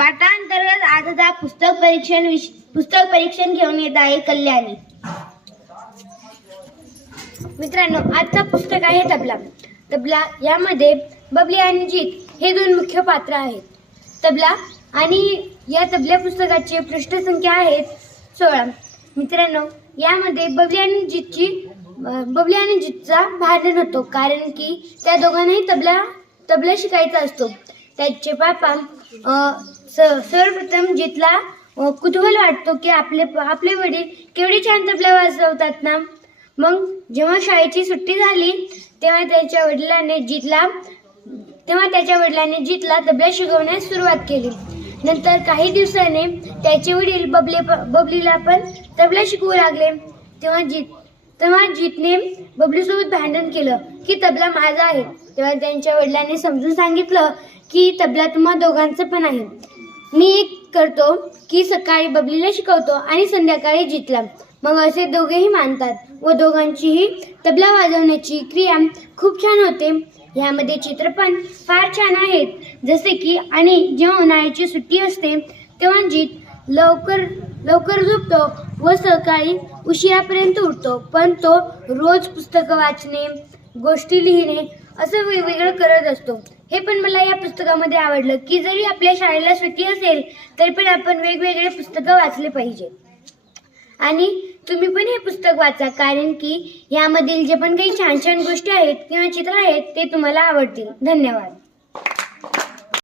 पाठांतर्गत आजचा पुस्तक परीक्षण घेऊन येत आहे कल्याणी. मित्रांनो, आजचा पुस्तक आहे तबला. तबला यामध्ये बबली आणि जीत हे दोन मुख्य पात्र आहेत. तबला आणि या तबल्या पुस्तकाची पृष्ठसंख्या आहेत 16. मित्रांनो, यामध्ये बबली आणि जीतचा भांडण होतो, कारण की त्या दोघांनाही तबला शिकायचा असतो. त्याचे पापा सर्वप्रथम जीतला कुतूहल वाटतो की आपले वडील केवढे छान तबला वाजवतात ना. मग जेव्हा शाळेची सुट्टी झाली तेव्हा त्याच्या वडिलांनी जीतला तबला शिकवण्यास सुरुवात केली. नंतर काही दिवसाने त्याचे वडील बबलीला पण तबला शिकवू लागले. तेव्हा जीतने बबलीसोबत भांडण केलं की तबला माझा आहे. तेव्हा त्यांच्या वडिलांनी समजून सांगितलं की तबला तुम्हा दोघांचं पण आहे. मी एक करतो की सकाळी बबलीला शिकवतो आणि संध्याकाळी जीतला. मग असे दोघेही मानतात व दोघांचीही तबला वाजवण्याची क्रिया खूप छान होते. यामध्ये चित्र पण फार छान आहेत, जसे की आणि जेव्हा उन्हाळ्याची सुट्टी असते तेव्हा जीत लवकर झोपतो व सकाळी उशिरापर्यंत उठतो, पण तो रोज पुस्तकं वाचणे, गोष्टी लिहिणे असं वेगवेगळं करत असतो. हे पण मला या पुस्तकामध्ये आवडलं की जरी आपल्या शाळेला सुट्टी असेल तरी पण आपण वेगवेगळे पुस्तकं वाचले पाहिजे. आणि तुम्ही पण हे पुस्तक वाचा, कारण की यामधील जे पण काही छान छान गोष्टी आहेत किंवा चित्र आहेत ते तुम्हाला आवडतील. धन्यवाद.